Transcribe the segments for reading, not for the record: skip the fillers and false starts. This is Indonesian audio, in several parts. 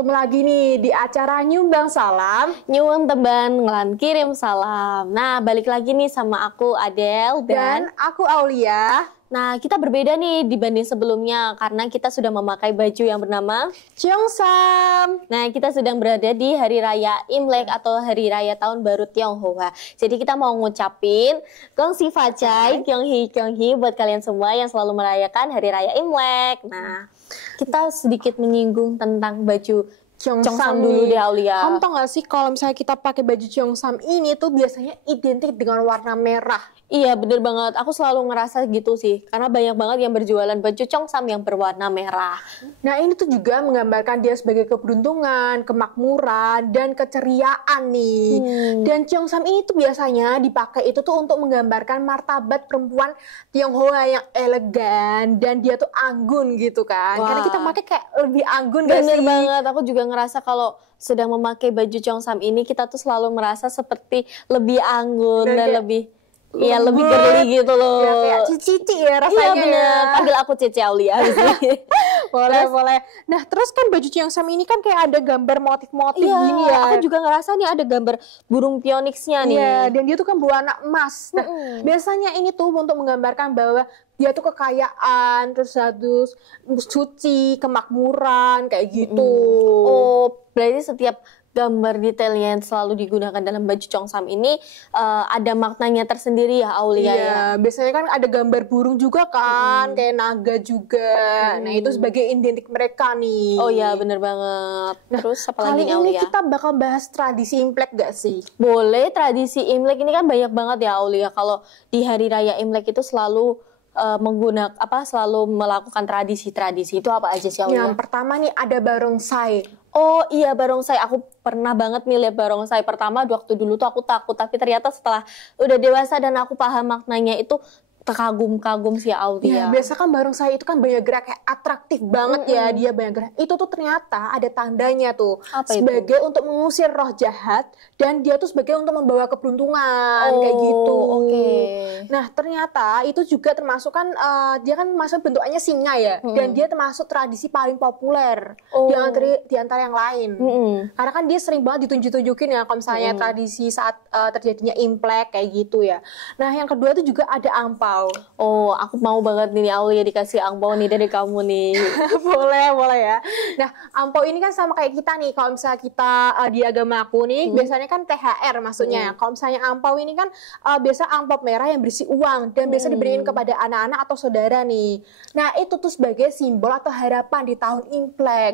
ketemu lagi nih di acara Nyumbang Salam. Nyuwun teban ngelan kirim salam. Nah, balik lagi nih sama aku Adele Dan aku Aulia. Nah, kita berbeda nih dibanding sebelumnya karena kita sudah memakai baju yang bernama Cheongsam. Nah, kita sedang berada di Hari Raya Imlek atau Hari Raya Tahun Baru Tionghoa. Jadi kita mau ngucapin Gong Si Fa Cai, Kyung Hee buat kalian semua yang selalu merayakan Hari Raya Imlek. Nah, kita sedikit menyinggung tentang baju Cheongsam dulu deh, Aulia. Kamu tau gak sih kalau misalnya kita pakai baju Cheongsam ini tuh biasanya identik dengan warna merah. Iya, bener banget. Aku selalu ngerasa gitu sih. Karena banyak banget yang berjualan baju Cheongsam yang berwarna merah. Nah, ini tuh juga menggambarkan dia sebagai keberuntungan, kemakmuran, dan keceriaan nih. Dan Cheongsam ini tuh biasanya dipakai itu tuh untuk menggambarkan martabat perempuan Tionghoa yang elegan. Dan dia tuh anggun gitu kan. Wah. Karena kita pakai kayak lebih anggun gak Bener sih? banget. Aku juga ngerasa kalau sedang memakai baju Cheongsam ini, kita tuh selalu merasa seperti lebih anggun dan lebih... Iya, lebih girly gitu loh. Ya, kayak cici ya rasanya. Iya bener, panggil aku Cici Aulia abis ini. Boleh. Nah, terus kan baju Cheongsam ini kan kayak ada gambar motif-motif gini ya. Aku juga ngerasa nih ada gambar burung phoenixnya nih. Iya, dan dia tuh kan berwarna emas. Nah, biasanya ini tuh untuk menggambarkan bahwa dia tuh kekayaan, terus suci, kemakmuran, kayak gitu. Oh, berarti setiap gambar detailnya yang selalu digunakan dalam baju Cheongsam ini ada maknanya tersendiri ya, Aulia. Iya, biasanya kan ada gambar burung juga kan, kayak naga juga. Nah, itu sebagai identik mereka nih. Oh iya, bener banget. Terus apa lagi Kali nih, ini Aulia? kita bakal bahas tradisi Imlek gak sih? Boleh, tradisi Imlek ini kan banyak banget ya, Aulia. Kalau di Hari Raya Imlek itu selalu selalu melakukan tradisi-tradisi. Itu apa aja sih, Aulia? Yang pertama nih ada barongsai. Oh iya, barongsai. Aku pernah banget nih lihat barongsai. Pertama waktu dulu tuh aku takut, tapi ternyata setelah udah dewasa dan aku paham maknanya itu kagum sih, Aulia. Ya, biasa kan barongsai itu kan banyak gerak, kayak atraktif banget ya, dia banyak gerak. Itu tuh ternyata ada tandanya tuh. Apa sebagai untuk mengusir roh jahat, dan dia tuh sebagai untuk membawa keberuntungan, kayak gitu. Oke. Nah, ternyata itu juga termasuk kan dia kan masuk bentukannya singa ya, dan dia termasuk tradisi paling populer di antara yang lain. Karena kan dia sering banget ditunjuk-tunjukin ya kalau misalnya tradisi saat terjadinya Imlek kayak gitu ya. Nah, yang kedua itu juga ada angpau. Oh, aku mau banget nih Aulia dikasih angpau nih dari kamu nih. boleh ya. Nah, angpau ini kan sama kayak kita nih. Kalau misalnya kita di agama aku nih, biasanya kan THR maksudnya. Kalau misalnya angpau ini kan biasa angpau merah yang berisi uang dan biasa diberiin kepada anak-anak atau saudara nih. Nah, itu tuh sebagai simbol atau harapan di tahun Imlek.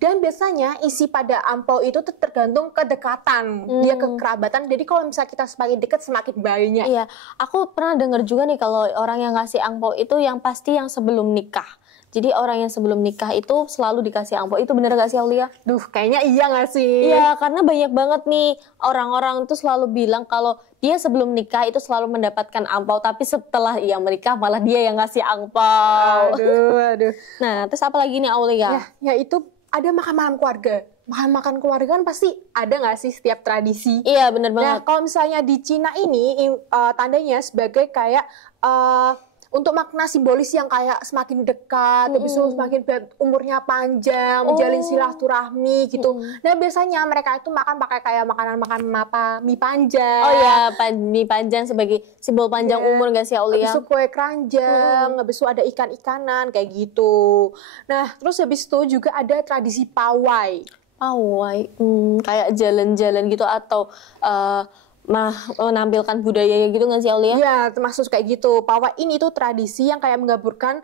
Dan biasanya isi pada angpau itu tuh tergantung kedekatan, dia kekerabatan. Jadi kalau misalnya kita semakin dekat semakin banyak. Iya, aku pernah dengar juga nih kalau orang yang ngasih angpau itu yang pasti yang sebelum nikah. Jadi orang yang sebelum nikah itu selalu dikasih angpau. Itu bener gak sih, Aulia? Duh, kayaknya iya gak sih? Iya, karena banyak banget nih orang-orang tuh selalu bilang kalau dia sebelum nikah itu selalu mendapatkan angpau, tapi setelah ia menikah malah dia yang ngasih angpau. Aduh. Nah, terus apa lagi nih, Aulia? Ya itu ada makan-makan keluarga. Makan-makan keluarga kan pasti ada nggak sih setiap tradisi? Iya, bener banget. Nah, kalau misalnya di Cina ini tandanya sebagai kayak untuk makna simbolis yang kayak semakin dekat, habis itu semakin umurnya panjang, menjalin silaturahmi gitu. Nah, biasanya mereka itu makan pakai kayak makanan-makanan mie panjang. Oh ya, mie panjang sebagai simbol panjang umur nggak sih, Aulia? Habis itu kue keranjang, habis itu ada ikan-ikanan kayak gitu. Nah, terus habis itu juga ada tradisi pawai. Pawai, kayak jalan-jalan gitu atau menampilkan budayanya gitu nggak sih, Aulia? Iya, termasuk kayak gitu. Pawai ini tuh tradisi yang kayak menggabungkan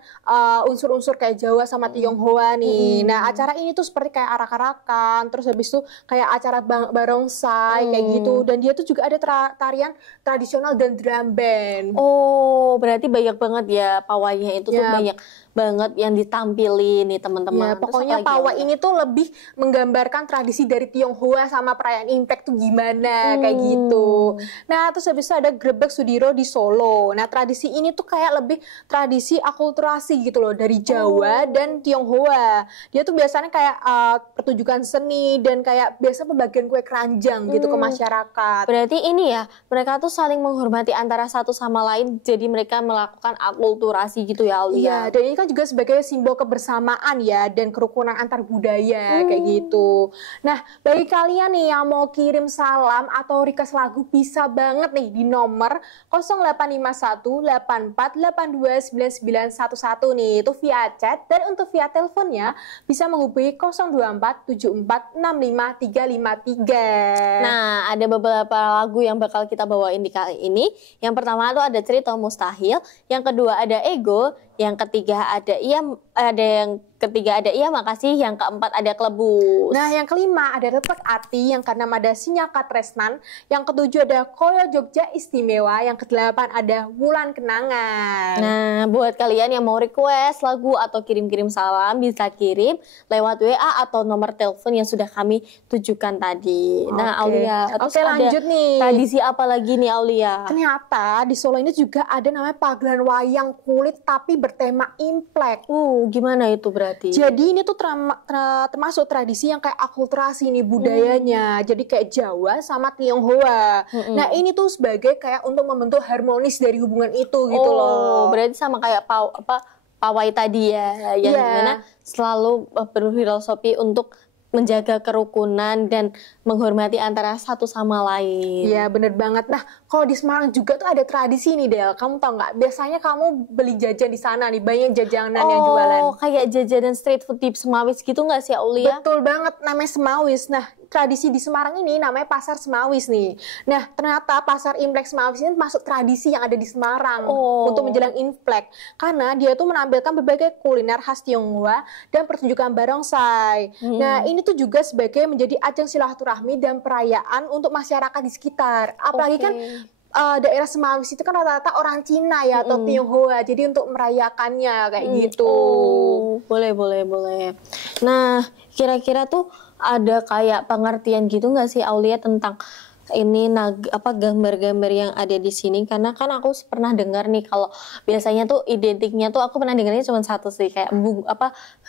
unsur-unsur kayak Jawa sama Tionghoa nih. Nah, acara ini tuh seperti kayak arak-arakan, terus habis itu kayak acara barongsai kayak gitu. Dan dia tuh juga ada tarian tradisional dan drum band. Oh, berarti banyak banget ya pawainya itu tuh banyak banget yang ditampilin nih teman-teman. Ya, pokoknya pawai ini tuh lebih menggambarkan tradisi dari Tionghoa sama perayaan Imlek tuh gimana kayak gitu. Nah, terus habis itu ada Grebek Sudiro di Solo. Nah, tradisi ini tuh kayak lebih tradisi akulturasi gitu loh dari Jawa dan Tionghoa. Dia tuh biasanya kayak pertunjukan seni dan kayak biasa pembagian kue keranjang gitu ke masyarakat. Berarti ini ya, mereka tuh saling menghormati antara satu sama lain, jadi mereka melakukan akulturasi gitu ya, Aulia. Iya, dan ini kan juga sebagai simbol kebersamaan ya dan kerukunan antar budaya kayak gitu. Nah, bagi kalian nih yang mau kirim salam atau request lagu bisa banget nih di nomor 085184829911 nih. Itu via chat, dan untuk via teleponnya bisa menghubungi 02474653553. Nah, ada beberapa lagu yang bakal kita bawain di kali ini. Yang pertama tuh ada Cerita Mustahil, yang kedua ada Ego, yang ketiga ada Iya Makasih, yang keempat ada Klebus. Nah, yang kelima ada Retek Ati, yang keenam ada Sinyaka Tresnan, yang ketujuh ada Koyo Jogja Istimewa, yang kedelapan ada Wulan Kenangan. Nah, buat kalian yang mau request lagu atau kirim-kirim salam bisa kirim lewat WA atau nomor telepon yang sudah kami tujukan tadi. Nah, Aulia, terus lanjut nih. Tradisi apa lagi nih, Aulia? Ternyata di Solo ini juga ada namanya pagelaran wayang kulit tapi bertema Imlek. Gimana itu berarti? Jadi ini tuh termasuk tradisi yang kayak akulturasi nih budayanya. Jadi kayak Jawa sama Tionghoa. Nah, ini tuh sebagai kayak untuk membentuk harmonis dari hubungan itu gitu loh. Berarti sama kayak pawai tadi ya, yang dimana selalu berfilosofi untuk menjaga kerukunan dan menghormati antara satu sama lain. Iya, bener banget. Nah, kalau di Semarang juga tuh ada tradisi nih, Del. Kamu tau nggak? Biasanya kamu beli jajan di sana nih, banyak jajanan yang jualan. Oh, kayak jajanan street food di Semawis gitu nggak sih, Aulia? Betul banget, namanya Semawis. Nah, tradisi di Semarang ini namanya Pasar Semawis nih. Nah, ternyata Pasar Imlek Semawis ini masuk tradisi yang ada di Semarang untuk menjelang Imlek. Karena dia tuh menampilkan berbagai kuliner khas Tionghoa dan pertunjukan barongsai. Nah, ini tuh juga sebagai menjadi ajang silaturahmi dan perayaan untuk masyarakat di sekitar. Apalagi kan daerah Semawis itu kan rata-rata orang Cina ya atau Tionghoa. Jadi untuk merayakannya kayak gitu. Boleh. Nah, kira-kira tuh ada kayak pengertian gitu nggak sih, Aulia, tentang ini gambar-gambar yang ada di sini? Karena kan aku pernah dengar nih kalau biasanya tuh identiknya tuh aku pernah dengarnya cuma satu sih, kayak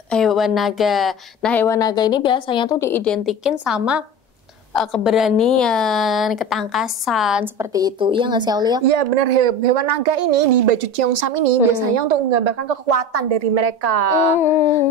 hewan naga. Nah, hewan naga ini biasanya tuh diidentikin sama keberanian, ketangkasan, seperti itu. Iya nggak sih, Aulia? Iya benar, hewan naga ini di baju Cheongsam ini biasanya untuk menggambarkan kekuatan dari mereka.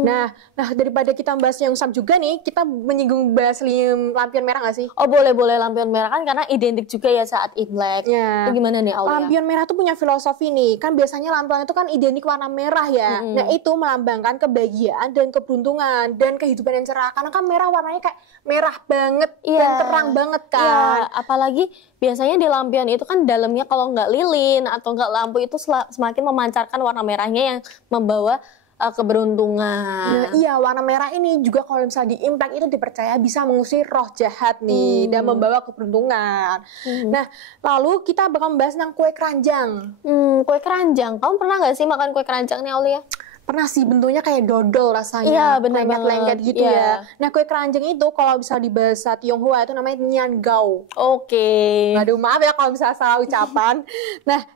Nah, daripada kita membahas Cheongsam juga nih, kita menyinggung bahas lampion merah nggak sih? Oh, boleh lampion merah kan karena identik juga ya saat Imlek. Itu gimana nih, Aulia? Lampion merah tuh punya filosofi nih. Kan biasanya lampion itu kan identik warna merah ya. Nah, itu melambangkan kebahagiaan dan keberuntungan dan kehidupan yang cerah. Karena kan merah warnanya kayak merah banget dan terang banget kan. Iya, apalagi biasanya di lampion itu kan dalamnya kalau nggak lilin atau nggak lampu itu semakin memancarkan warna merahnya yang membawa keberuntungan. Nah, iya, warna merah ini juga kalau misalnya di Imlek itu dipercaya bisa mengusir roh jahat nih dan membawa keberuntungan. Nah, lalu kita bakal membahas tentang kue keranjang. Kue keranjang. Kamu pernah nggak sih makan kue keranjang nih, Aulia? Pernah sih, bentuknya kayak dodol rasanya. Iya, bener lengket-lengket banget. gitu ya. Nah, kue keranjang itu kalau bisa di bahasa Tionghoa itu namanya Niangao. Aduh, maaf ya kalau misalnya salah ucapan. Nah,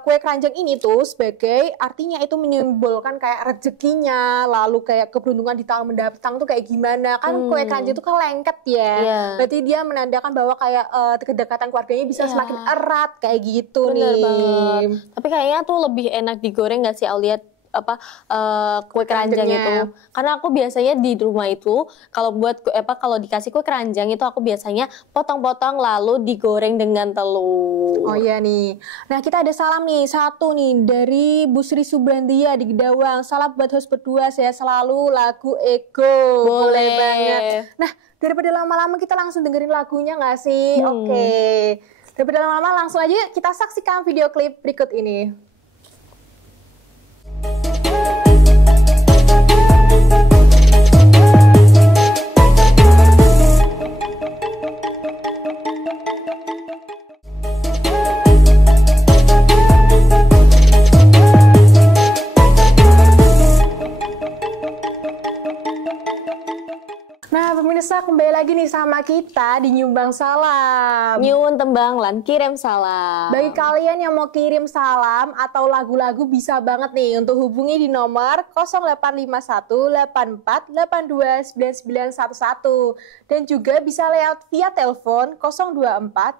kue keranjang ini tuh sebagai artinya itu menyimbolkan kayak rezekinya, lalu kayak keberuntungan di tahun mendatang tuh kayak gimana. Kan kue keranjang itu kan lengket ya. Berarti dia menandakan bahwa kayak kedekatan keluarganya bisa semakin erat kayak gitu. Bener banget. Tapi kayaknya tuh lebih enak digoreng nggak sih, Aulia? Kue keranjang itu, karena aku biasanya di rumah itu kalau dikasih kue keranjang itu aku biasanya potong-potong lalu digoreng dengan telur. Oh iya nih. Nah, kita ada salam nih, satu nih dari Bu Sri Subrandia di Gedawang. Salam buat host berdua, saya selalu lagu Ego. Boleh banget. Nah, daripada lama-lama kita langsung dengerin lagunya nggak sih? Oke. Daripada lama-lama langsung aja kita saksikan video klip berikut ini. Nah, pemirsa, kembali lagi nih sama sama kita di Nyumbang Salam. Nyuwun tembang lan kirim salam. Bagi kalian yang mau kirim salam atau lagu-lagu bisa banget nih untuk hubungi di nomor 085184829911 dan juga bisa lewat via telepon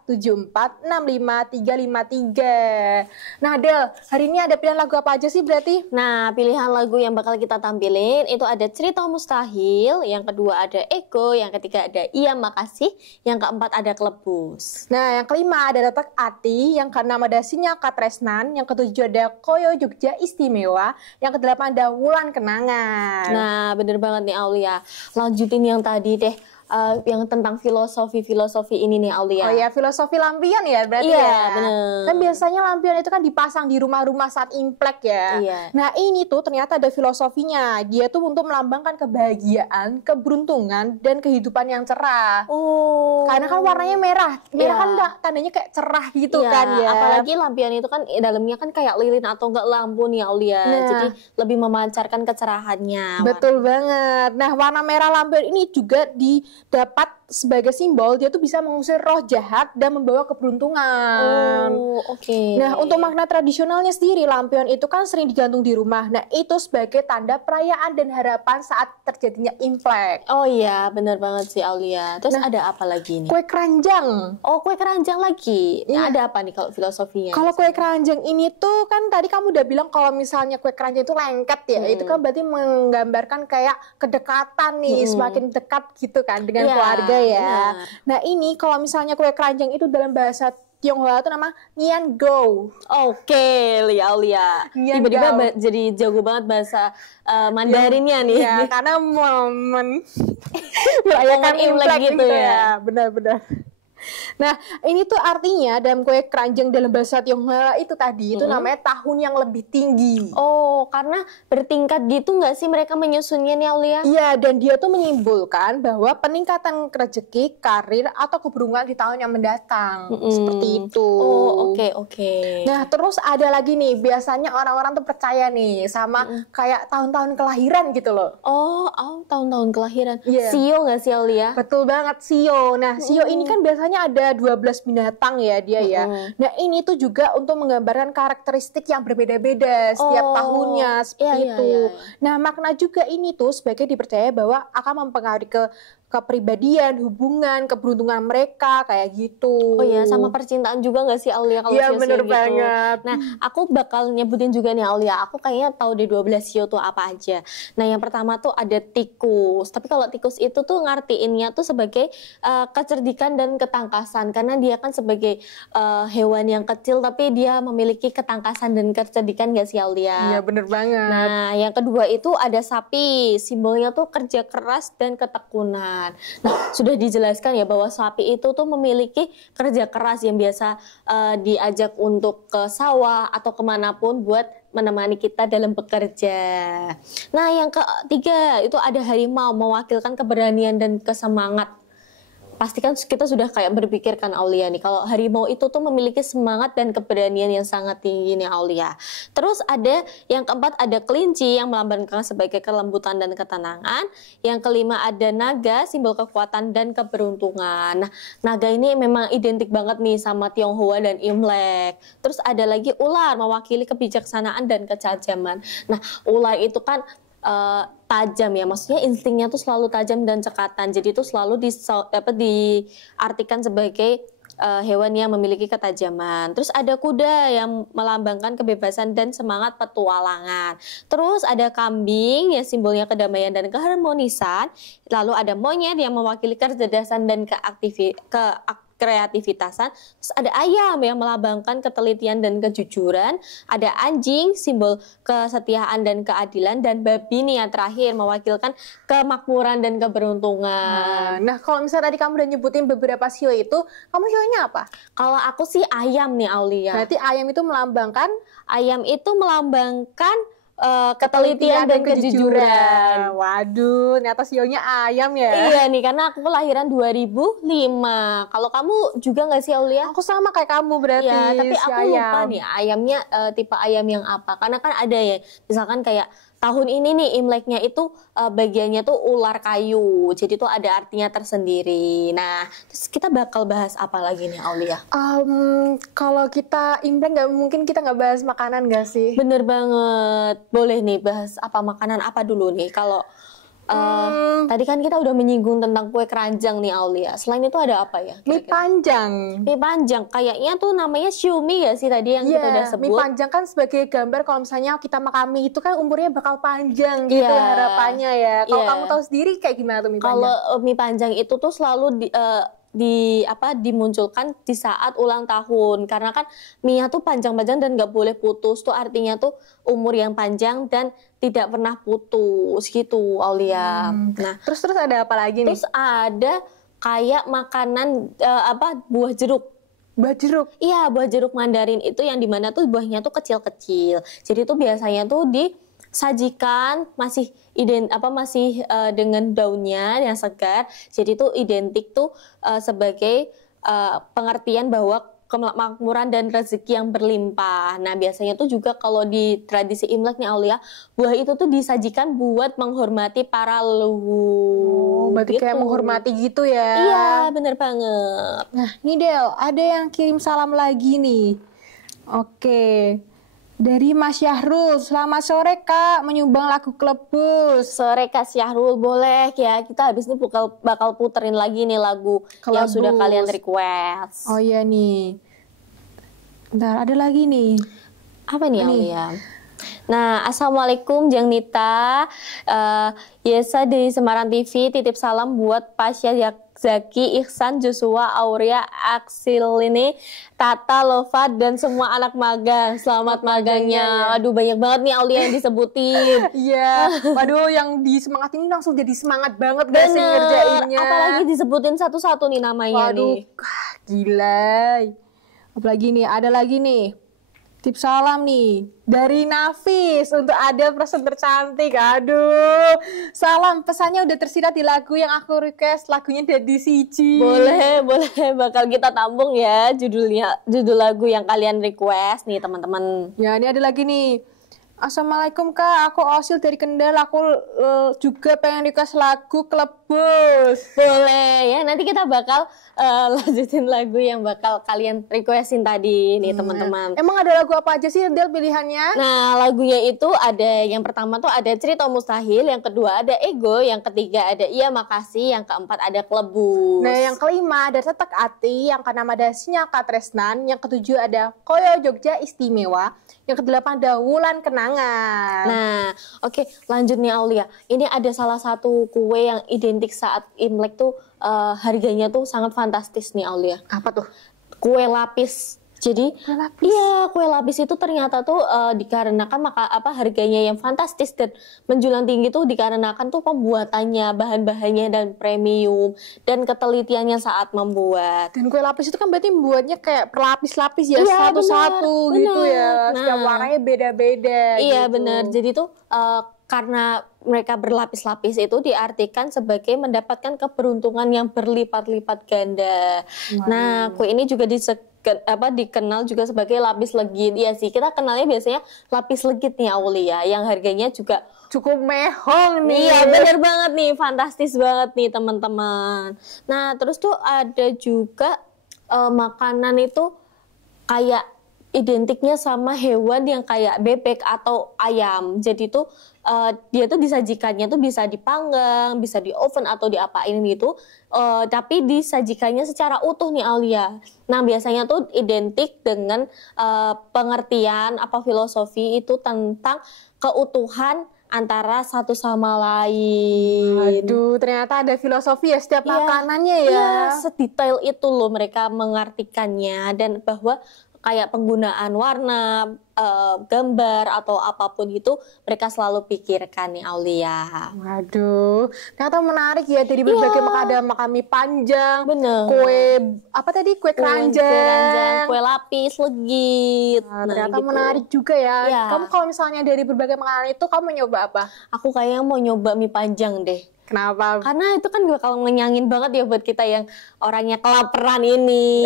02474655353. Nah, Del, hari ini ada pilihan lagu apa aja sih berarti? Nah, pilihan lagu yang bakal kita tampilin itu ada Cerita Mustahil, yang kedua ada Ego, yang ketiga ada Iya Makasih, yang keempat ada Klebus. Nah, yang kelima ada Retek Ati, yang keenam ada Sinyal Katresnan, yang ketujuh ada Koyo Jogja Istimewa, yang kedelapan ada Wulan Kenangan. Nah, bener banget nih Aulia. Lanjutin yang tadi deh, yang tentang filosofi ini nih Aulia. Oh ya, filosofi lampion ya berarti Iya, ya. bener. Kan biasanya lampion itu kan dipasang di rumah-rumah saat Imlek ya. Iya. Nah, ini tuh ternyata ada filosofinya. Dia tuh untuk melambangkan kebahagiaan, keberuntungan, dan kehidupan yang cerah. Oh. Karena kan warnanya merah. Merah Iya. kan tandanya kayak cerah gitu Iya, kan ya. apalagi lampion itu kan dalamnya kan kayak lilin atau enggak lampu nih Aulia. Nah. Jadi lebih memancarkan kecerahannya. Betul banget. Nah, warna merah lampion ini juga didapat sebagai simbol dia tuh bisa mengusir roh jahat dan membawa keberuntungan. Oh, oke. Nah, untuk makna tradisionalnya sendiri, lampion itu kan sering digantung di rumah. Nah, itu sebagai tanda perayaan dan harapan saat terjadinya Imlek. Oh iya, bener banget sih Aulia. Terus ada apa lagi nih? Kue keranjang. Oh, kue keranjang lagi. Iya. Nah, ada apa nih kalau filosofinya? Kalau kue keranjang ini tuh kan tadi kamu udah bilang kalau misalnya kue keranjang itu lengket ya, itu kan berarti menggambarkan kayak kedekatan nih, semakin dekat gitu kan dengan Iya, keluarga ya. benar. Nah, ini kalau misalnya kue keranjang itu dalam bahasa Tionghoa itu nama Nian Go. Oke, Aulia. Iya, Tiba-tiba Gal. jadi jago banget bahasa Mandarinnya nih. Ya, karena momen merayakan Momen Imlek Imlek gitu ya. Benar-benar. Nah, ini tuh artinya dalam kue keranjang dalam bahasa Tionghoa itu tadi, itu namanya tahun yang lebih tinggi. Oh, karena bertingkat gitu nggak sih mereka menyusunnya nih Aulia? Iya, dan dia tuh menyimbolkan bahwa peningkatan rezeki, karir, atau keberuntungan di tahun yang mendatang. Seperti itu. Oh, oke. Nah, terus ada lagi nih, biasanya orang-orang tuh percaya nih sama kayak tahun-tahun kelahiran gitu loh. Oh, tahun-tahun kelahiran. Iya. Sio nggak sih Aulia? Betul banget, Sio. Nah, Sio ini kan biasanya ada 12 binatang ya dia ya. Nah, ini tuh juga untuk menggambarkan karakteristik yang berbeda-beda setiap tahunnya seperti Iya, itu. iya. Nah, makna juga ini tuh sebagai dipercaya bahwa akan mempengaruhi kepribadian, hubungan, keberuntungan mereka kayak gitu. Oh iya, sama percintaan juga nggak sih Aulia kalau Iya, sio-sio bener gitu? banget. Nah, aku bakal nyebutin juga nih Aulia. Aku kayaknya tahu deh 12 sio tuh apa aja. Nah, yang pertama tuh ada tikus. Tapi kalau tikus itu tuh ngartiinnya tuh sebagai kecerdikan dan ketangkasan. Karena dia kan sebagai hewan yang kecil tapi dia memiliki ketangkasan dan kecerdikan nggak sih Aulia? Iya, bener banget. Nah, yang kedua itu ada sapi. Simbolnya tuh kerja keras dan ketekunan. Nah, sudah dijelaskan ya bahwa sapi itu tuh memiliki kerja keras yang biasa diajak untuk ke sawah atau kemanapun buat menemani kita dalam bekerja. Nah, yang ketiga itu ada harimau, mewakilkan keberanian dan kesemangat. Pasti kan kita sudah kayak berpikir kan Aulia nih, kalau harimau itu tuh memiliki semangat dan keberanian yang sangat tinggi nih Aulia. Terus ada yang keempat ada kelinci yang melambangkan sebagai kelembutan dan ketenangan. Yang kelima ada naga, simbol kekuatan dan keberuntungan. Nah, naga ini memang identik banget nih sama Tionghoa dan Imlek. Terus ada lagi ular, mewakili kebijaksanaan dan kecajaman. Nah, ular itu kan tajam ya, maksudnya instingnya tuh selalu tajam dan cekatan, jadi itu selalu diartikan sebagai hewan yang memiliki ketajaman. Terus ada kuda yang melambangkan kebebasan dan semangat petualangan. Terus ada kambing yang simbolnya kedamaian dan keharmonisan. Lalu ada monyet yang mewakili kecerdasan dan kreativitasan. Terus ada ayam yang melambangkan ketelitian dan kejujuran. Ada anjing, simbol kesetiaan dan keadilan. Dan babi nih yang terakhir mewakilkan kemakmuran dan keberuntungan. Nah, kalau misalnya tadi kamu udah nyebutin beberapa sio itu, kamu sionya apa? Kalau aku sih ayam nih Aulia. Berarti ayam itu melambangkan Ayam itu melambangkan ketelitian dan kejujuran. Waduh, ternyata sionya ayam ya. Iya nih, karena aku kelahiran 2005. Kalau kamu juga nggak sih Aulia? Aku sama kayak kamu berarti. Ya, tapi si aku lupa nih ayamnya tipe ayam yang apa. Karena kan ada ya, misalkan kayak tahun ini nih Imleknya itu bagiannya tuh ular kayu. Jadi tuh ada artinya tersendiri. Nah, terus kita bakal bahas apa lagi nih Aulia? Kalau kita Imlek nggak mungkin kita nggak bahas makanan nggak sih? Bener banget. Boleh nih bahas apa makanan apa dulu nih? Kalau tadi kan kita udah menyinggung tentang kue keranjang nih Aulia. Selain itu ada apa ya? Mie panjang. Mie panjang. Kayaknya tuh namanya siumi ya sih tadi yang kita udah sebut. Mie panjang kan sebagai gambar kalau misalnya kita makan mie itu kan umurnya bakal panjang gitu harapannya ya. Kalau kamu tahu sendiri kayak gimana tuh mie panjang? Kalau mie panjang itu tuh selalu dimunculkan di saat ulang tahun karena kan mie tuh panjang-panjang dan nggak boleh putus tuh artinya tuh umur yang panjang dan tidak pernah putus gitu Aulia. Nah terus ada apa lagi nih? Terus ada kayak makanan buah jeruk. Buah jeruk? Iya, buah jeruk Mandarin itu yang dimana tuh buahnya tuh kecil-kecil. Jadi tuh biasanya tuh disajikan masih dengan daunnya yang segar. Jadi tuh identik tuh sebagai pengertian bahwa kemakmuran dan rezeki yang berlimpah. Nah biasanya tuh juga kalau di tradisi Imlek nih Aulia, buah itu tuh disajikan buat menghormati para leluhur. Berarti gitu. Kayak menghormati gitu ya? Iya bener banget. Nah nih Del, ada yang kirim salam lagi nih. Oke. Dari Mas Syahrul, selamat sore Kak, menyumbang lagu Klebus. Sore Kak Syahrul, boleh ya, kita habis ini bakal puterin lagi nih lagu yang sudah kalian request. Oh iya nih. Bentar, ada lagi nih. Apa nih Aulia? Nah, Assalamualaikum Jang Nita, Yesa dari Semarang TV, titip salam buat Pasya Zaki, Ihsan, Joshua, Aurea, Aksil ini, Tata, Lova, dan semua anak magang. Selamat magangnya. Aduh banyak banget nih Aulia yang disebutin. Iya. Waduh yang disemangatin langsung jadi semangat banget gak sih ngerjainnya. Apalagi disebutin satu-satu nih namanya. Waduh, gila. Apalagi nih, ada lagi nih. Tips salam nih dari Nafis untuk ada presenter cantik. Aduh, salam pesannya udah tersirat di lagu yang aku request, lagunya Daddy Siji. Boleh, bakal kita tampung ya judul lagu yang kalian request nih teman-teman. Ya ini ada lagi nih. Assalamualaikum Kak, aku Osil dari Kendal, aku juga pengen request lagu Klebus. Boleh ya, nanti kita bakal lanjutin lagu yang bakal kalian requestin tadi nih teman-teman. Emang ada lagu apa aja sih Del pilihannya? Nah lagunya itu ada yang pertama tuh ada Cerita Mustahil, yang kedua ada Ego, yang ketiga ada Iya Makasih, yang keempat ada Klebus. Nah yang kelima ada Tetek Ati, yang keenam ada Sinyaka Tresnan, yang ketujuh ada Koyo Jogja Istimewa, yang kedelapan ada Wulan Kenangan. Nah, oke, lanjut nih Aulia. Ini ada salah satu kue yang identik saat Imlek tuh harganya tuh sangat fantastis nih Aulia. Apa tuh? Kue lapis. Jadi, iya kue lapis itu ternyata tuh dikarenakan harganya yang fantastis dan menjulang tinggi tuh dikarenakan tuh pembuatannya, bahan-bahannya dan premium dan ketelitiannya saat membuat. Dan kue lapis itu kan berarti membuatnya kayak berlapis-lapis ya, satu-satu gitu ya. Setiap warnanya beda-beda. Iya gitu. benar. Jadi tuh karena mereka berlapis-lapis itu diartikan sebagai mendapatkan keberuntungan yang berlipat-lipat ganda. Nah, kue ini juga dikenal juga sebagai lapis legit. Iya sih, kita kenalnya biasanya lapis legit nih Aulia, yang harganya juga cukup mehong nih. Iya, bener banget nih, fantastis banget nih teman-teman. Nah, terus tuh ada juga makanan itu kayak identiknya sama hewan yang kayak bebek atau ayam. Jadi tuh dia tuh disajikannya tuh bisa dipanggang, bisa di oven atau diapain gitu. Tapi disajikannya secara utuh nih Aulia. Nah biasanya tuh identik dengan pengertian filosofi itu tentang keutuhan antara satu sama lain. Aduh, ternyata ada filosofi ya setiap makanannya ya. Iya, sedetail itu loh mereka mengartikannya, dan bahwa kayak penggunaan warna, gambar atau apapun itu mereka selalu pikirkan nih Aulia. Waduh, ternyata menarik ya dari berbagai makan mie panjang, kue kue keranjang, kue lapis legit. Nah, ternyata gitu. Menarik juga ya. Kamu kalau misalnya dari berbagai makanan itu kamu nyoba apa? Aku kayaknya mau nyoba mie panjang deh. Kenapa? Karena itu kan bakal ngenyangin banget ya buat kita yang orangnya kelaparan ini.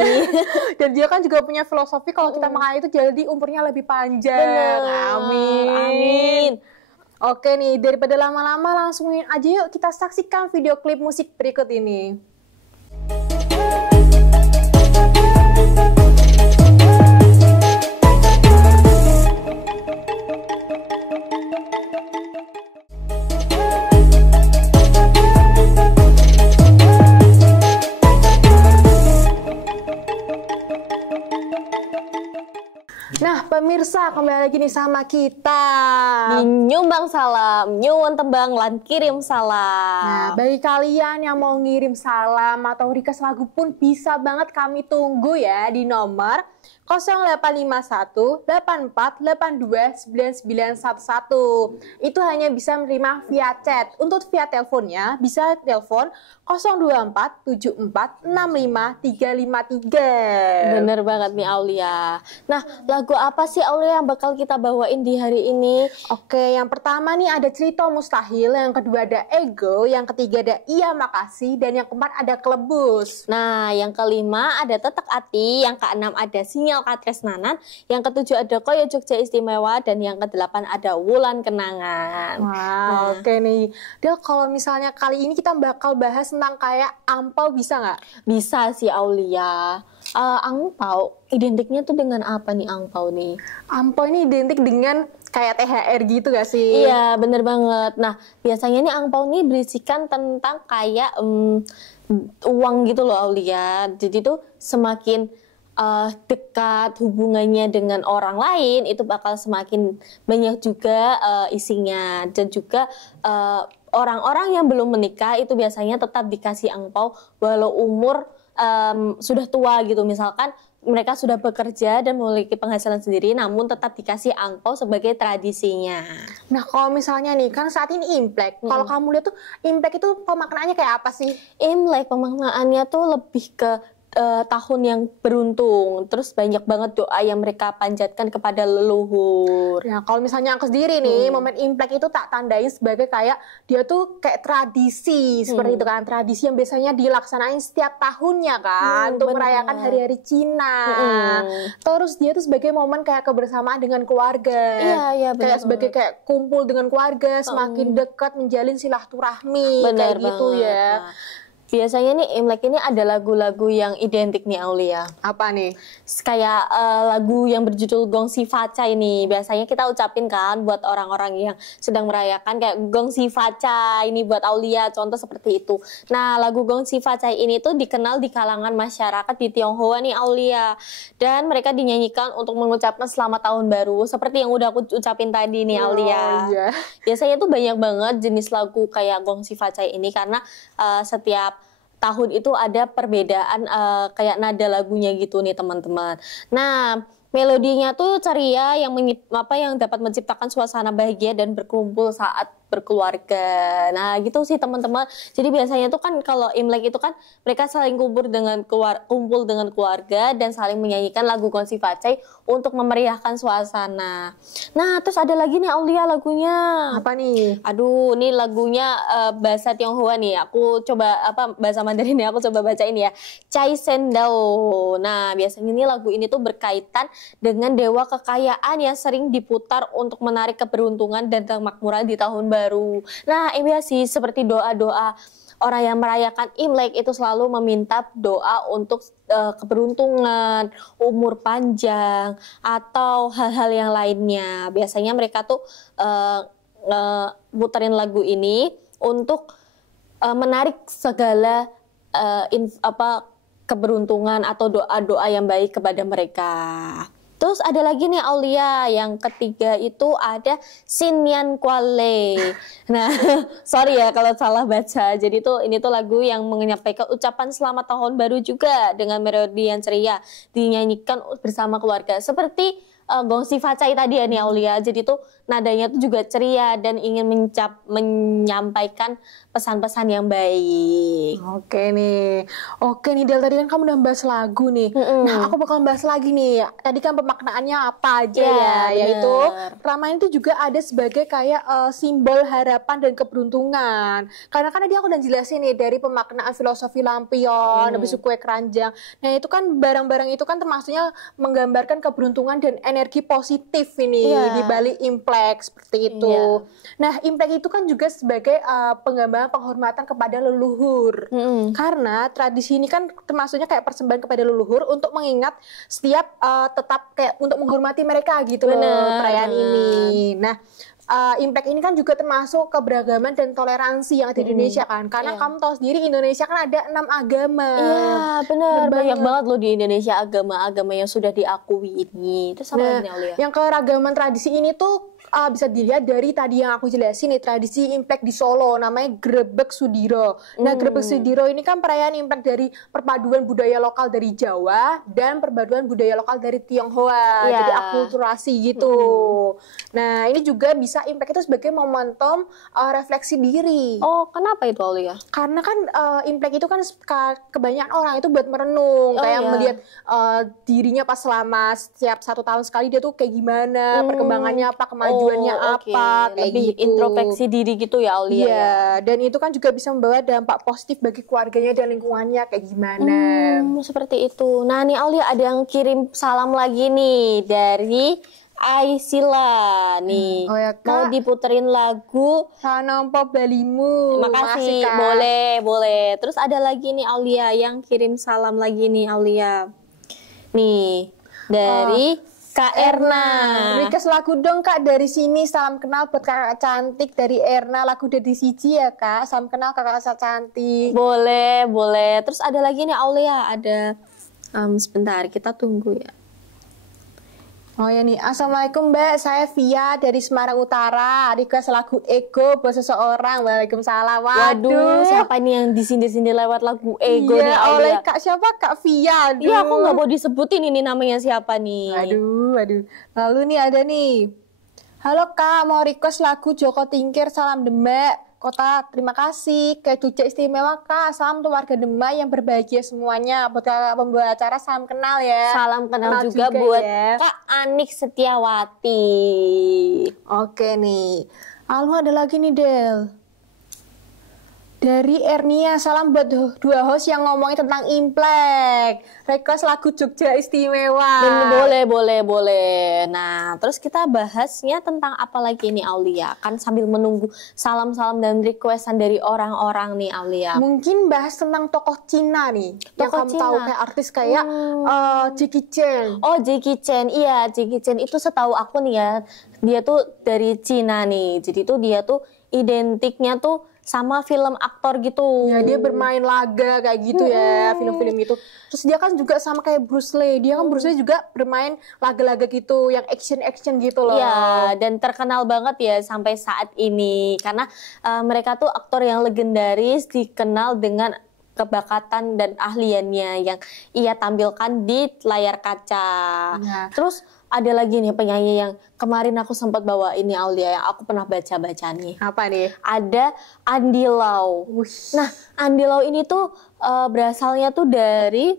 Dan dia kan juga punya filosofi kalau kita makan itu jadi umurnya lebih panjang. Bener. Amin. Oke nih, daripada lama-lama langsungin aja yuk kita saksikan video klip musik berikut ini. Nah, pemirsa, kembali lagi nih sama kita. Nyumbang salam, nyuwun tembang lan kirim salam. Nah, bagi kalian yang mau ngirim salam atau request lagu pun bisa banget kami tunggu ya di nomor 0851 84 82 9911. Itu hanya bisa menerima via chat. Untuk via teleponnya bisa telepon 024 74 65 353. Bener banget nih Aulia. Nah, lagu apa sih Aulia yang bakal kita bawain di hari ini? Oke, yang pertama nih ada Cerita Mustahil, yang kedua ada Ego, yang ketiga ada Iya Makasih, dan yang keempat ada Kelebus. Nah, yang kelima ada Tetek Ati, yang keenam ada Sinyal Katresnanan, yang ketujuh ada Koyo Jogja Istimewa, dan yang kedelapan ada Wulan Kenangan. Wow, oke nih. Del, kalau misalnya kali ini kita bakal bahas tentang kayak angpau, bisa nggak? Bisa sih Aulia. Angpau, identiknya tuh dengan apa nih angpau nih? Angpau ini identik dengan kayak THR gitu gak sih? Iya, bener banget. Nah, biasanya nih angpau nih berisikan tentang kayak uang gitu loh Aulia. Jadi tuh semakin dekat hubungannya dengan orang lain, itu bakal semakin banyak juga isinya. Dan juga orang-orang yang belum menikah itu biasanya tetap dikasih angpau walau umur sudah tua gitu. Misalkan mereka sudah bekerja dan memiliki penghasilan sendiri, namun tetap dikasih angpau sebagai tradisinya. Nah, kalau misalnya nih, kan saat ini Imlek. Kalau kamu lihat tuh, Imlek itu pemaknaannya kayak apa sih? Imlek pemaknaannya tuh lebih ke tahun yang beruntung, terus banyak banget doa yang mereka panjatkan kepada leluhur. Nah, kalau misalnya aku sendiri nih, momen Imlek itu tak tandain sebagai kayak dia tuh kayak tradisi seperti itu kan, tradisi yang biasanya dilaksanain setiap tahunnya kan, untuk merayakan hari-hari Cina. Terus dia tuh sebagai momen kayak kebersamaan dengan keluarga. Iya, benar. Kayak sebagai kayak kumpul dengan keluarga, semakin dekat menjalin silaturahmi, kayak gitu ya. Biasanya nih Imlek ini ada lagu-lagu yang identik nih Aulia. Apa nih? Kayak lagu yang berjudul Gongsi Facai ini. Biasanya kita ucapin kan buat orang-orang yang sedang merayakan kayak Gongsi Facai ini buat Aulia, contoh seperti itu. Nah, lagu Gongsi Facai ini tuh dikenal di kalangan masyarakat di Tionghoa nih Aulia. Dan mereka dinyanyikan untuk mengucapkan selamat tahun baru seperti yang udah aku ucapin tadi nih Aulia. Iya. Biasanya tuh banyak banget jenis lagu kayak Gongsi Facai ini karena setiap tahun itu ada perbedaan kayak nada lagunya gitu nih teman-teman. Nah, melodinya tuh ceria yang dapat menciptakan suasana bahagia dan berkumpul saat berkeluarga. Nah, gitu sih teman-teman. Jadi biasanya tuh kan kalau Imlek itu kan mereka saling kumpul dengan keluarga dan saling menyanyikan lagu Gongsi Facai untuk memeriahkan suasana. Nah, terus ada lagi nih Aulia lagunya. Apa nih? Aduh, ini lagunya bahasa Tionghoa nih. Aku coba bahasa Mandarin ya, aku coba bacain ya. Chai Sendao. Nah, biasanya ini lagu ini tuh berkaitan dengan dewa kekayaan yang sering diputar untuk menarik keberuntungan dan kemakmuran di tahun baru. Nah, ini sih seperti doa-doa orang yang merayakan Imlek itu selalu meminta doa untuk keberuntungan, umur panjang, atau hal-hal yang lainnya. Biasanya mereka tuh muterin lagu ini untuk menarik segala keberuntungan atau doa-doa yang baik kepada mereka. Terus ada lagi nih Aulia, yang ketiga itu ada Sinyan Kuale. Nah, sorry ya kalau salah baca. Jadi ini tuh lagu yang menyampaikan ucapan selamat tahun baru juga dengan melodi yang ceria, dinyanyikan bersama keluarga. Seperti Gongsi Facai tadi ya nih Aulia. Jadi tuh nadanya tuh juga ceria dan ingin menyampaikan pesan-pesan yang baik. Oke nih Del, tadi kan kamu udah bahas lagu nih. Nah, aku bakal bahas lagi nih. Tadi kan pemaknaannya apa aja yaitu Ramayan itu juga ada sebagai kayak simbol harapan dan keberuntungan. Karena kan tadi aku udah jelasin nih dari pemaknaan filosofi lampion, habis itu kue keranjang. Nah, itu kan barang-barang itu kan termasuknya menggambarkan keberuntungan dan energi energi positif ini di balik Imlek seperti itu. Nah, Imlek itu kan juga sebagai penggambaran penghormatan kepada leluhur. Karena tradisi ini kan termasuknya kayak persembahan kepada leluhur untuk mengingat setiap tetap kayak untuk menghormati mereka gitu loh perayaan ini. Nah, Imlek ini kan juga termasuk keberagaman dan toleransi yang ada di Indonesia kan. Karena kamu tahu sendiri Indonesia kan ada 6 agama. Iya, benar. Banyak banget loh di Indonesia agama-agama yang sudah diakui ini. Itu sama Aulia. Yang keragaman tradisi ini tuh bisa dilihat dari tadi yang aku jelasin nih, tradisi Imlek di Solo namanya Grebeg Sudiro. Nah, Grebeg Sudiro ini kan perayaan Imlek dari perpaduan budaya lokal dari Jawa dan perpaduan budaya lokal dari Tionghoa. Jadi akulturasi gitu. Nah, ini juga bisa Imlek itu sebagai momentum refleksi diri. Oh, kenapa itu Aulia? Karena kan Imlek itu kan kebanyakan orang itu buat merenung, kayak melihat dirinya pas selama setiap 1 tahun sekali dia tuh kayak gimana, perkembangannya apa, kemajuannya apa, kayak lebih gitu. introspeksi diri gitu ya Aulia. Iya, dan itu kan juga bisa membawa dampak positif bagi keluarganya dan lingkungannya kayak gimana. Seperti itu. Nah, nih Aulia ada yang kirim salam lagi nih dari Aisila nih. Mau diputerin lagu Sanompo Balimu. Makasih, boleh. Terus ada lagi nih Aulia yang kirim salam lagi nih Aulia. Nih, dari Kak Erna. Request lagu dong Kak dari sini. Salam kenal buat kakak cantik dari Erna. Lagu dari Siji ya Kak. Salam kenal kakak cantik. Boleh. Terus ada lagi nih Aulia. Ada sebentar kita tunggu ya. Oh ya nih, Assalamualaikum Mbak, saya Via dari Semarang Utara. Request lagu Ego buat seseorang. Waalaikumsalam. Waduh, siapa nih yang disindir-sindir lewat lagu Ego nih Aulia? Oleh Kak siapa? Kak Via. Iya, aku nggak mau disebutin ini namanya siapa nih. Aduh. Lalu nih ada nih. Halo Kak, mau request lagu Joko Tingkir Salam Demak Kota. Terima kasih. Ke Jogja Istimewa Kak. Salam untuk warga Demak yang berbahagia semuanya. Buat kakak pembawa acara salam kenal ya. Salam kenal juga buat ya. Kak Anik Setiawati. Oke nih. Lalu ada lagi nih Del. Dari Ernia, salam buat dua host yang ngomongin tentang Imlek. Request lagu Jogja Istimewa. Boleh. Nah, terus kita bahasnya tentang apa lagi nih Aulia? Kan sambil menunggu salam-salam dan requestan dari orang-orang nih Aulia. Mungkin bahas tentang tokoh Cina nih. Yang kamu tahu kayak artis kayak Jackie Chan. Oh, Jackie Chan. Iya, Jackie Chan itu setahu aku nih ya. Dia tuh dari Cina nih. Jadi tuh dia tuh identiknya tuh sama film aktor gitu. Ya, dia bermain laga kayak gitu ya, film-film itu. Terus dia kan juga sama kayak Bruce Lee. Dia kan Bruce Lee juga bermain laga-laga gitu, yang action gitu loh. Iya, dan terkenal banget ya sampai saat ini. Karena mereka tuh aktor yang legendaris, dikenal dengan kebakatan dan ahliannya yang ia tampilkan di layar kaca. Ya. Terus ada lagi nih penyanyi yang kemarin aku sempat bawa ini Aulia yang aku pernah baca-baca nih. Apa nih? Ada Andy Lau. Nah, Andy Lau ini tuh berasalnya tuh dari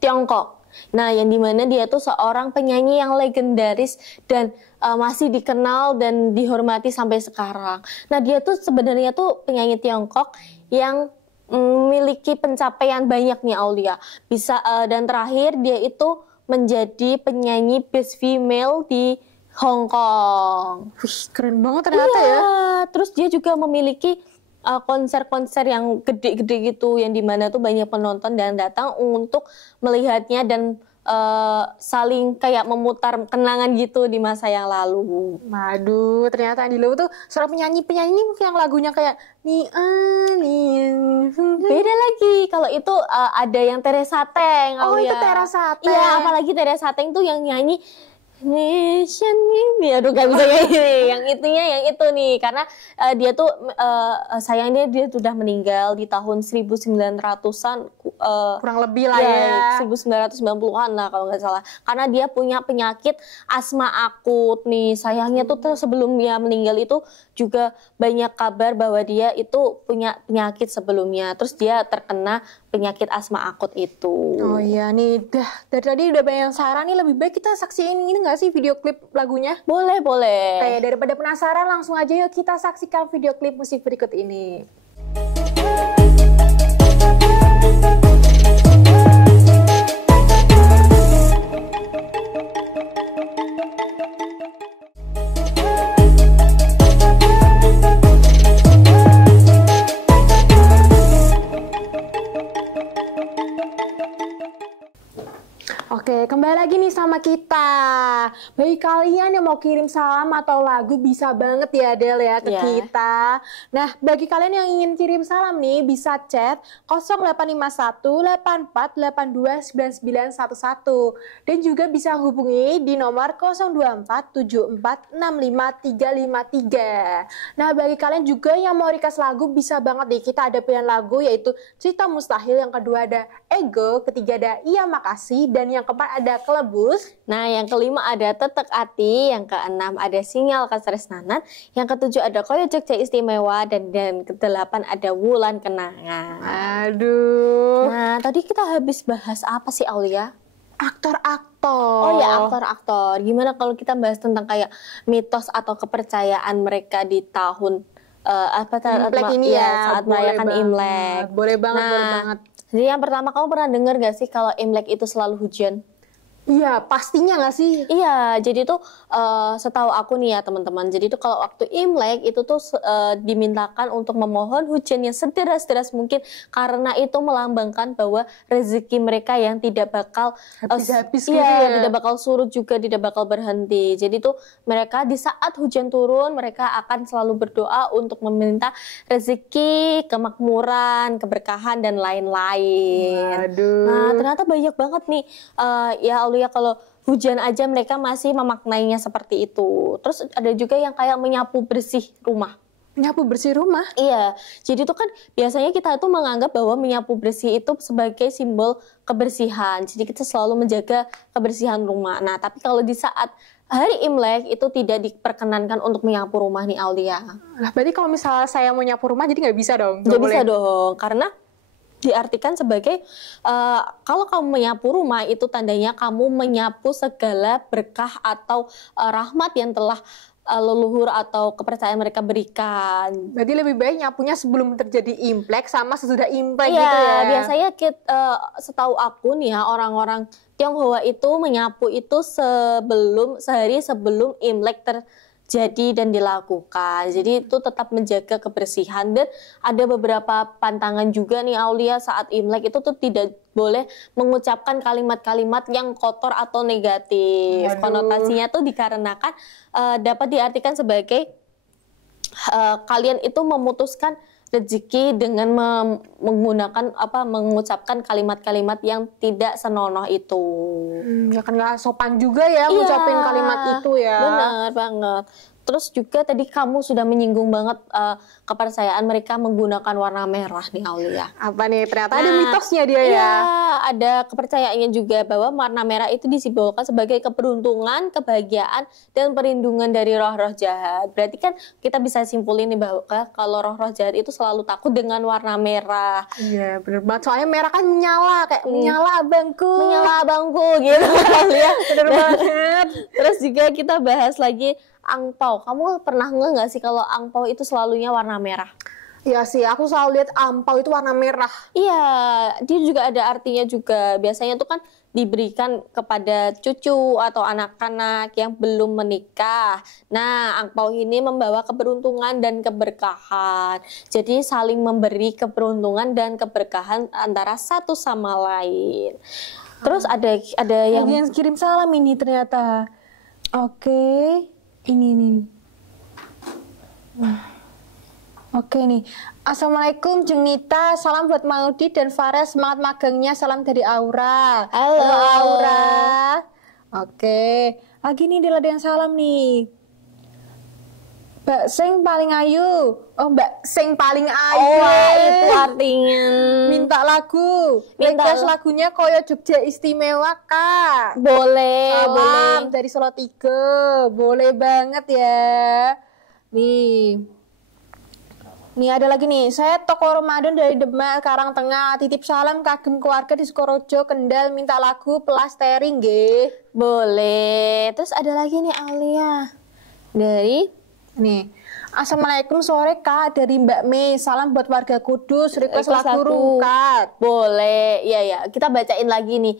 Tiongkok. Nah, yang dimana dia tuh seorang penyanyi yang legendaris dan masih dikenal dan dihormati sampai sekarang. Nah, dia tuh sebenarnya tuh penyanyi Tiongkok yang memiliki pencapaian banyak nih Aulia. Dan terakhir dia itu menjadi penyanyi Best Female di Hong Kong. Wih, keren banget ternyata ya. Terus dia juga memiliki konser-konser yang gede-gede gitu, yang dimana tuh banyak penonton dan datang untuk melihatnya dan saling kayak memutar kenangan gitu di masa yang lalu. Waduh, ternyata Andy Lau tuh seorang penyanyi yang lagunya kayak beda lagi. Kalau itu ada yang Teresa Teng. Oh, itu Teresa Teng. Iya, apalagi Teresa Teng tuh yang nyanyi Nation ini, aduh gak bisa nyanyi. Yang itu nih, karena dia tuh sayangnya dia sudah meninggal di tahun 1900-an, kurang lebih lah ya. 1990-an lah kalau nggak salah. Karena dia punya penyakit asma akut nih. Sayangnya tuh sebelum dia meninggal itu juga banyak kabar bahwa dia itu punya penyakit sebelumnya. Terus dia terkena penyakit asma akut itu. Oh iya nih, dari tadi udah banyak saran nih, lebih baik kita saksiin ini nggak sih video klip lagunya? Boleh. Kayak daripada penasaran, langsung aja yuk kita saksikan video klip musik berikut ini. Oke, kembali lagi nih sama kita. Bagi kalian yang mau kirim salam atau lagu bisa banget ya Del ya ke kita. Nah, bagi kalian yang ingin kirim salam nih bisa chat 0851 84 82 9911 dan juga bisa hubungi di nomor 024 74 65 353. Nah, bagi kalian juga yang mau request lagu bisa banget nih. Kita ada pilihan lagu yaitu Cerita Mustahil, yang kedua ada Ego, ketiga ada Iya Makasih, dan yang keempat ada Kelebus. Nah, yang kelima ada Tetek Ati, yang keenam ada Sinyal Katresnanan, yang ketujuh ada Koyo Jogja Istimewa, dan kedelapan ada Wulan Kenangan. Aduh. Nah, tadi kita habis bahas apa sih, Aulia? Aktor-aktor. Oh ya, aktor-aktor. Gimana kalau kita bahas tentang kayak mitos atau kepercayaan mereka di tahun Imlek ini ya, saat merayakan Imlek. Boleh banget, boleh banget. Jadi yang pertama, kamu pernah dengar gak sih kalau Imlek itu selalu hujan? Iya, pastinya nggak sih? Iya, jadi tuh setahu aku nih ya teman-teman, jadi tuh kalau waktu Imlek itu tuh dimintakan untuk memohon hujan yang sederas-deras mungkin, karena itu melambangkan bahwa rezeki mereka yang tidak bakal habis-habis gitu ya, ya. tidak bakal surut juga, tidak bakal berhenti. Jadi tuh mereka di saat hujan turun, mereka akan selalu berdoa untuk meminta rezeki, kemakmuran, keberkahan dan lain-lain. Aduh. Nah, ternyata banyak banget nih ya Allah ya, kalau hujan aja mereka masih memaknainya seperti itu. Terus ada juga yang kayak menyapu bersih rumah. Menyapu bersih rumah? Iya, jadi itu kan biasanya kita tuh menganggap bahwa menyapu bersih itu sebagai simbol kebersihan. Jadi kita selalu menjaga kebersihan rumah. Nah, tapi kalau di saat hari Imlek itu tidak diperkenankan untuk menyapu rumah nih, Aulia. Nah, berarti kalau misalnya saya mau nyapu rumah jadi nggak bisa dong? Nggak bisa dong, karena diartikan sebagai kalau kamu menyapu rumah itu tandanya kamu menyapu segala berkah atau rahmat yang telah leluhur atau kepercayaan mereka berikan. Berarti lebih baik nyapunya sebelum terjadi Imlek sama sesudah Imlek gitu ya. Biasanya setahu aku nih ya, orang-orang Tionghoa itu menyapu itu sehari sebelum Imlek terjadi dan dilakukan. Jadi itu tetap menjaga kebersihan, dan ada beberapa pantangan juga nih Aulia saat Imlek itu tuh tidak boleh mengucapkan kalimat-kalimat yang kotor atau negatif. Aduh. Konotasinya tuh dikarenakan dapat diartikan sebagai kalian itu memutuskan rezeki dengan mengucapkan kalimat-kalimat yang tidak senonoh itu. Ya kan nggak sopan juga ya ngucapin kalimat itu ya. Benar banget. Terus juga tadi kamu sudah menyinggung banget kepercayaan mereka menggunakan warna merah nih, Aulia. Apa nih? Ternyata ada mitosnya dia ya. Iya, ada kepercayaannya juga bahwa warna merah itu disimbolkan sebagai keberuntungan, kebahagiaan, dan perlindungan dari roh-roh jahat. Berarti kan kita bisa simpulin nih bahwa kalau roh-roh jahat itu selalu takut dengan warna merah. Iya, bener banget. Soalnya merah kan menyala, kayak menyala abangku. Menyala abangku gitu, Aulia. Bener banget. Terus juga kita bahas lagi angpau. Kamu pernah nggak sih kalau angpau itu selalunya warna merah? Iya sih, aku selalu lihat angpau itu warna merah. Iya, dia juga ada artinya juga. Biasanya tuh kan diberikan kepada cucu atau anak-anak yang belum menikah. Nah, angpau ini membawa keberuntungan dan keberkahan. Jadi saling memberi keberuntungan dan keberkahan antara satu sama lain. Terus ada yang kirim salam ini ternyata. Oke. Ini nih. Oke nih. Assalamualaikum Jeng Nita, salam buat Maudi dan Farel, semangat magangnya, salam dari Aura. Halo Aura. Oke. Lagi nih dia ada yang salam nih. Mbak Sing paling ayu. Oh, Mbak Sing paling ayu. Oh, itu artinya minta lagu. Request lagunya Koyo Jogja Istimewa, Kak. Boleh, boleh. Dari Solo 3. Boleh banget ya. Nih ada lagi nih. Saya Toko Ramadan dari Demak, Karangtengah. Titip salam kagem keluarga di Sukorojo, Kendal. Minta lagu plastering, nggih. Boleh. Terus ada lagi nih Aulia. Dari nih, assalamualaikum sore Kak, dari Mbak Mei, salam buat warga Kudus, request lagu Rungkat. Boleh, ya kita bacain lagi nih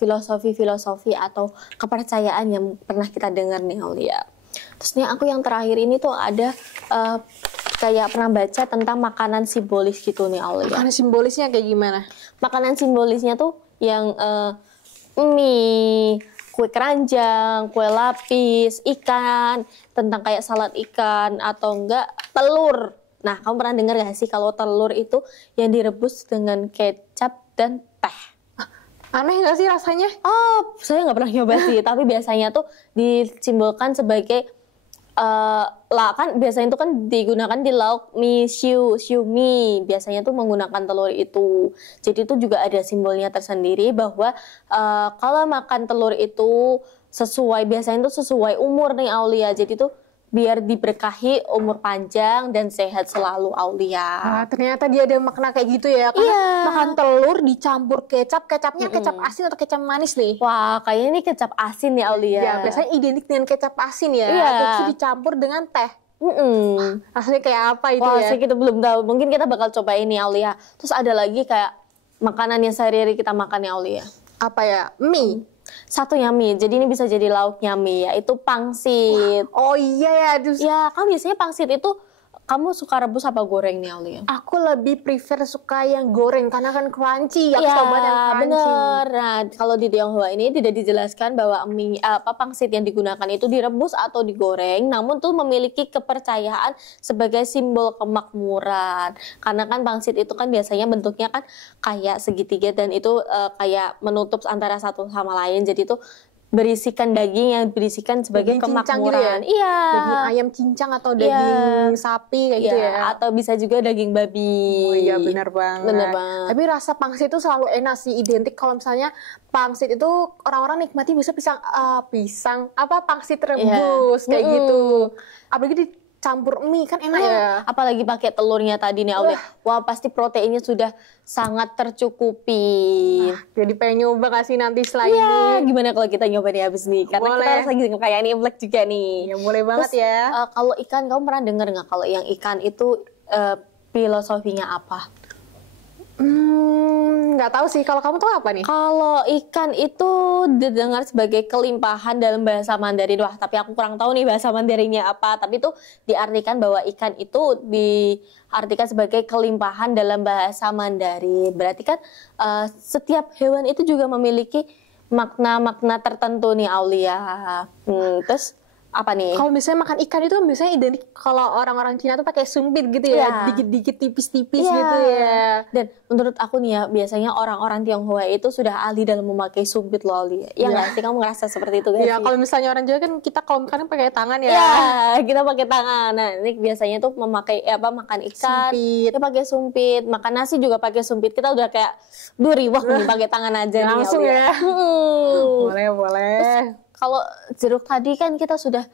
filosofi atau kepercayaan yang pernah kita dengar nih Aulia. Terus nih aku yang terakhir ini tuh ada kayak pernah baca tentang makanan simbolis gitu nih Aulia. Makanan simbolisnya kayak gimana? Makanan simbolisnya tuh yang mie, kue keranjang, kue lapis, ikan, tentang kayak salad ikan atau enggak telur. Nah, kamu pernah dengar gak sih kalau telur itu yang direbus dengan kecap dan teh? Aneh nggak sih rasanya? Oh, saya nggak pernah nyoba sih, tapi biasanya tuh disimbolkan sebagai lah kan biasanya itu kan digunakan di lauk mie siu mie, biasanya tuh menggunakan telur itu. Jadi itu juga ada simbolnya tersendiri bahwa kalau makan telur itu biasanya itu sesuai umur nih Aulia. Jadi tuh biar diberkahi umur panjang dan sehat selalu Aulia. Ternyata dia ada makna kayak gitu ya. Karena makan telur dicampur kecapnya kecap asin atau kecap manis nih. Wah, kayaknya ini kecap asin ya Aulia. Ya, biasanya identik dengan kecap asin ya. Iya. Terus dicampur dengan teh. Rasanya kayak apa itu Wah, ya? sih kita belum tahu. Mungkin kita bakal coba ini Aulia. Terus ada lagi kayak makanan yang sehari-hari kita makan ya Aulia. Apa ya? Mie. Satunya mie, jadi ini bisa jadi lauknya mie, yaitu pangsit. Oh iya ya, Ya, kan biasanya pangsit itu kamu suka rebus apa goreng nih Aulia? aku lebih prefer suka yang goreng karena kan crunchy. Aku Ya, suka banget yang crunchy. bener. Nah, kalau di Tionghoa ini tidak dijelaskan bahwa mie pangsit yang digunakan itu direbus atau digoreng, namun tuh memiliki kepercayaan sebagai simbol kemakmuran. Karena kan pangsit itu kan biasanya bentuknya kan kayak segitiga dan itu kayak menutup antara satu sama lain. Jadi tuh berisikan daging yang berisikan sebagai Daging cincang kemakmuran. gitu ya? Iya. Daging ayam cincang atau daging sapi kayak gitu Iya, ya. atau bisa juga daging babi. Oh iya benar banget. Bener banget. Tapi rasa pangsit itu selalu enak sih, identik kalau misalnya pangsit itu orang-orang nikmati bisa pangsit rebus kayak gitu. Apalagi dicampur mie kan enak ya. Apalagi pakai telurnya tadi nih Aulia. Wah, pasti proteinnya sudah sangat tercukupi. Jadi pengen nyoba gak sih nanti setelah ini? Iya, gimana kalau kita nyoba nih habis nih? Karena kita harus lagi kayak ini Imlek juga nih. Ya boleh banget. Terus, ya. Kalau ikan, kamu pernah dengar nggak kalau yang ikan itu filosofinya apa? Nggak tahu sih. Kalau kamu tahu apa nih? Kalau ikan itu didengar sebagai kelimpahan dalam bahasa Mandarin. Wah, tapi aku kurang tahu nih bahasa Mandarinnya apa. Tapi itu diartikan bahwa ikan itu diartikan sebagai kelimpahan dalam bahasa Mandarin. Berarti kan setiap hewan itu juga memiliki makna-makna tertentu nih Aulia. Terus apa nih? Kalau misalnya makan ikan itu biasanya identik kalau orang-orang Cina tuh pakai sumpit gitu ya, dikit-dikit tipis-tipis gitu ya. Dan menurut aku nih ya, biasanya orang-orang Tionghoa itu sudah ahli dalam memakai sumpit loh, Lia. Ya nggak sih, kamu ngerasa seperti itu gak sih? Ya kalau misalnya orang Jawa kan kita kalau makan pakai tangan ya. Ya, kita pakai tangan. Nah, ini biasanya tuh memakai makan ikan, Sumpit. kita pakai sumpit, makan nasi juga pakai sumpit. Kita udah kayak riwah nih pakai tangan aja nih. Langsung ya. Boleh. Terus, kalau jeruk tadi kan kita sudah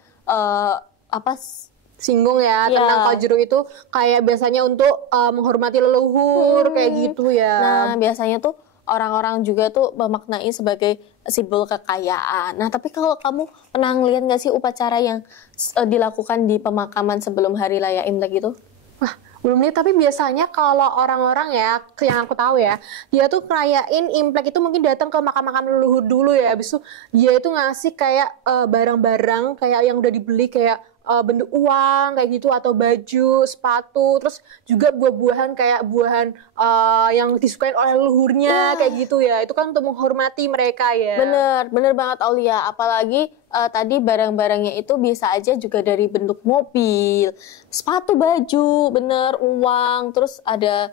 singgung ya tentang kalau jeruk itu kayak biasanya untuk menghormati leluhur kayak gitu ya. Nah, biasanya tuh orang-orang juga tuh memaknai sebagai simbol kekayaan. Nah, tapi kalau kamu pernah ngeliat nggak sih upacara yang dilakukan di pemakaman sebelum Hari Raya Imlek itu? Wah, belum lihat, tapi biasanya kalau orang-orang ya, yang aku tahu ya, dia tuh ngerayain Imlek itu mungkin datang ke makam-makam leluhur dulu ya. Habis itu dia itu ngasih kayak barang-barang kayak yang udah dibeli kayak bentuk uang kayak gitu atau baju, sepatu, terus juga buah-buahan kayak buahan yang disukain oleh leluhurnya kayak gitu ya. Itu kan untuk menghormati mereka ya. Bener banget Aulia. Apalagi tadi barang-barangnya itu bisa aja juga dari bentuk mobil, sepatu, baju, uang, terus ada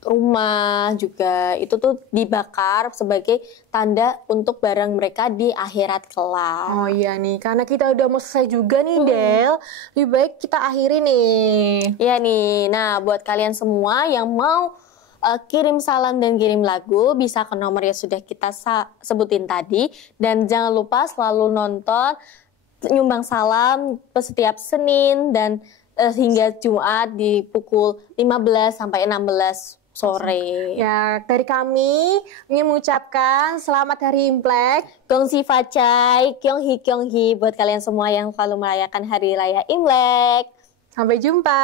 rumah juga. Itu tuh dibakar sebagai tanda untuk barang mereka di akhirat kelak. Oh iya nih, karena kita udah mau selesai juga nih Del, lebih baik kita akhiri nih. Iya nih, nah buat kalian semua yang mau kirim salam dan kirim lagu bisa ke nomor yang sudah kita sebutin tadi. Dan jangan lupa selalu nonton Nyumbang Salam setiap Senin dan hingga Jumat di pukul 15 sampai 16 sore. Ya, dari kami ingin mengucapkan selamat Hari Imlek. Gongsi Facai, Kyonghi buat kalian semua yang selalu merayakan Hari Raya Imlek. Sampai jumpa.